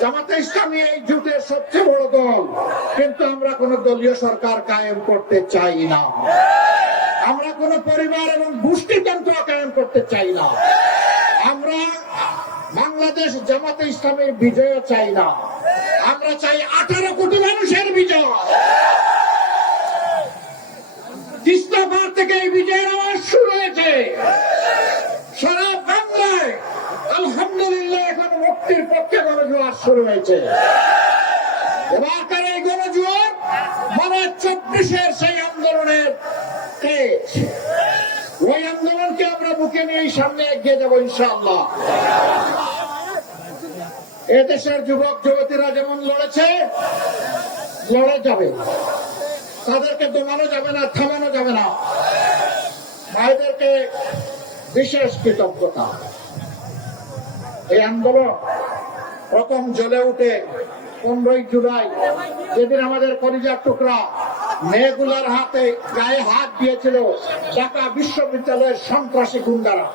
জামাতে ইসলামী এই জোটের সবচেয়ে বড় দল, কিন্তু আমরা কোন দলীয় সরকার কায়েম করতে চাই না। আমরা কোন পরিবার এবং গোষ্ঠীতন্ত্র কায়েম করতে চাই না। আমরা বাংলাদেশ জামাতে ইসলামের বিজয় চাই না, আমরা চাই 18 কোটি মানুষের বিজয়। তিস্তা পার থেকে এই বিজয়ের আওয়াজ শুরু হয়েছে সারা বাংলায়। আলহামদুলিল্লাহ, এখন মুক্তির পক্ষে গণজোয়ার শুরু হয়েছে। এবারকার এই গণজোয়ার মানে 24-এর সেই আন্দোলনের তেজ। ওই আন্দোলনকে আমরা বুকে নিয়ে সামনে এগিয়ে যাবো ইনশাআল্লাহ। এদেশের যুবক যুবতীরা যেমন লড়েছে, লড়ে যাবে, তাদেরকে দমানো যাবে না, থামানো যাবে না। ভাইদেরকে বিশেষ কৃতজ্ঞতা। এই আন্দোলন প্রথম জ্বলে উঠে 15ই জুলাই, যেদিন আমাদের কলিজার টুকরা মেয়েগুলার হাতে গায়ে হাত দিয়েছিল ঢাকা বিশ্ববিদ্যালয়ের সন্ত্রাসী গুন্ডারা,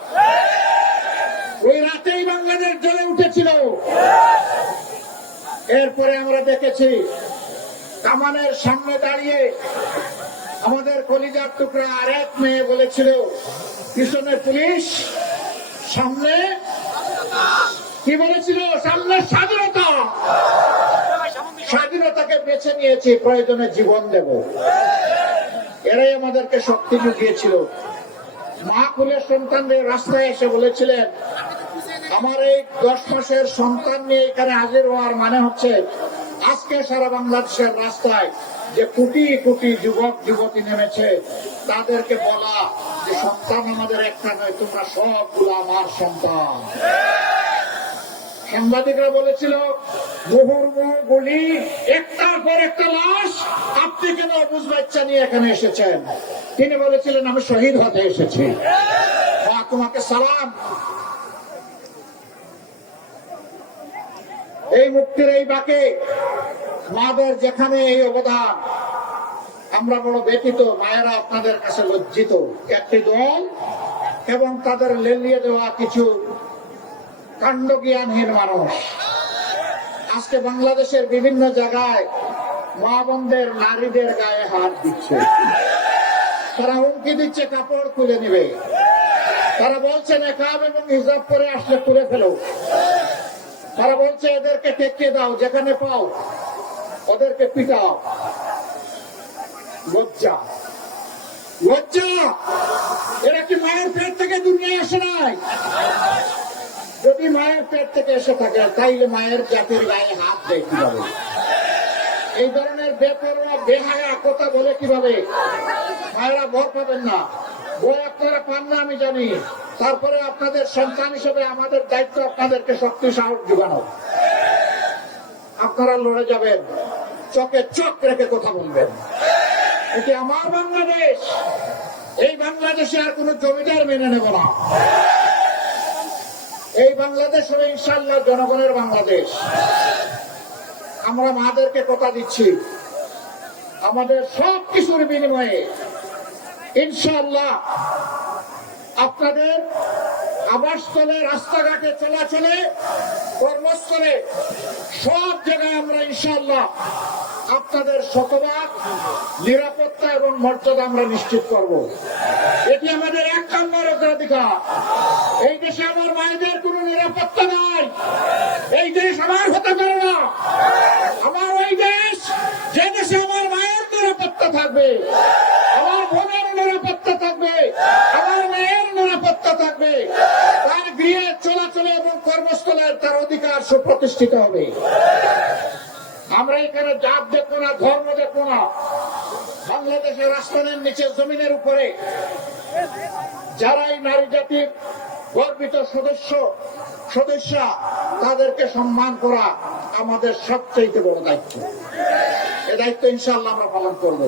ওই রাতেই বাংলাদেশ জ্বলে উঠেছিল। এরপরে আমরা দেখেছি কামানের সামনে দাঁড়িয়ে আমাদের কলিজার টুকরা আরেক মেয়ে বলেছিল, পিছনে পুলিশ, সামনে কি বলেছিল? সামনে স্বাধীনতা। স্বাধীনতাকে বেছে নিয়েছি, প্রয়োজনে জীবন দেব। এরাই আমাদেরকে শক্তি জুগিয়েছিল। মা কুলের সন্তানদের রাস্তায় এসে বলেছিলেন, আমার এই 10 মাসের সন্তান নিয়ে এখানে হাজির হওয়ার মানে হচ্ছে আজকে সারা বাংলাদেশের রাস্তায় যে কোটি কোটি যুবক যুবতী নেমেছে, তাদেরকে বলা যে সন্তান আমাদের একটা নয়, তোমরা সবগুলো আমার সন্তান। সাংবাদিকরা বলেছিল, মুহুর্মুহু গুলি, একটার পর একটা লাশ, আপনি কেন অবুঝ বাচ্চা নিয়ে এখানে এসেছেন? তিনি বলেছিলেন, আমি শহীদ হতে এসেছি। তোমাকে সালাম। এই মুক্তির এই বাকে মাদের যেখানে এই অবদান, আমরা বড় ব্যতীত। মায়েরা আপনাদের কাছে লজ্জিত। একটি দল এবং তাদের লেলিয়ে দেওয়া কিছু কাণ্ডজ্ঞানহীন মানুষ আজকে বাংলাদেশের বিভিন্ন জায়গায় মা বোনদের, নারীদের গায়ে হাত দিচ্ছে। তারা হুমকি দিচ্ছে কাপড় খুলে নিবে। তারা বলছে নেকাব এবং হিজাব পরে আসলে খুলে ফেলো। তারা বলছে এদেরকে টেকে দাও, যেখানে পাও ওদেরকে পিটাও। লজ্জা, লজ্জা। এরা কি মায়ের পেট থেকে দুনিয়ায় আসে নাই? যদি মায়ের পেট থেকে এসে থাকে, তাইলে মায়ের জাতির গায়ে হাত দেয় কিভাবে? এই ধরনের বেপরোয়া বেহায়া কথা বলে কিভাবে? মায়েরা ভয় পাবেন না, ভয় আপনারা পান না আমি জানি। তারপরে আপনাদের সন্তান হিসেবে আমাদের দায়িত্ব আপনাদেরকে শক্তি সাহস যোগানো। আপনারা লড়ে যাবেন, চোখে চোখ রেখে কথা বলবেন। এটি আমার বাংলাদেশ। এই বাংলাদেশে আর কোন জমিদার মেনে নেব না। এই বাংলাদেশ হলো ইনশাআল্লাহ জনগণের বাংলাদেশ। আমরা মাদেরকে কথা দিচ্ছি, আমাদের সব কিছুর বিনিময়ে ইনশাআল্লাহ আপনাদের আবাসস্থলে, রাস্তাঘাটে, চলাচলে, কর্মস্থলে, সব জায়গায় আমরা ইনশাআল্লাহ আপনাদের শতভাগ নিরাপত্তা এবং মর্যাদা আমরা নিশ্চিত করব। এটি আমাদের 1 নম্বর অগ্রাধিকার। এই দেশে আমার মায়েদের কোনো নিরাপত্তা নাই। এই দেশ আমার হতে পারে না। আমার ওই দেশ, যে দেশে আমার মায়ের নিরাপত্তা থাকবে, আমার বোনের নিরাপত্তা থাকবে, আমার মেয়ের নিরাপত্তা থাকবে, তার গৃহে চলাচলে এবং কর্মস্থলে তার অধিকার সুপ্রতিষ্ঠিত হবে। আমরা এখানে জাত দেখবো না, ধর্ম দেখবো না। বাংলাদেশের আসমানের নিচে, জমিনের উপরে যারা এই নারী জাতির গর্বিত সদস্যা, তাদেরকে সম্মান করা আমাদের সবচেয়ে বড় দায়িত্ব। এই দায়িত্ব ইনশাআল্লাহ আমরা পালন করবো।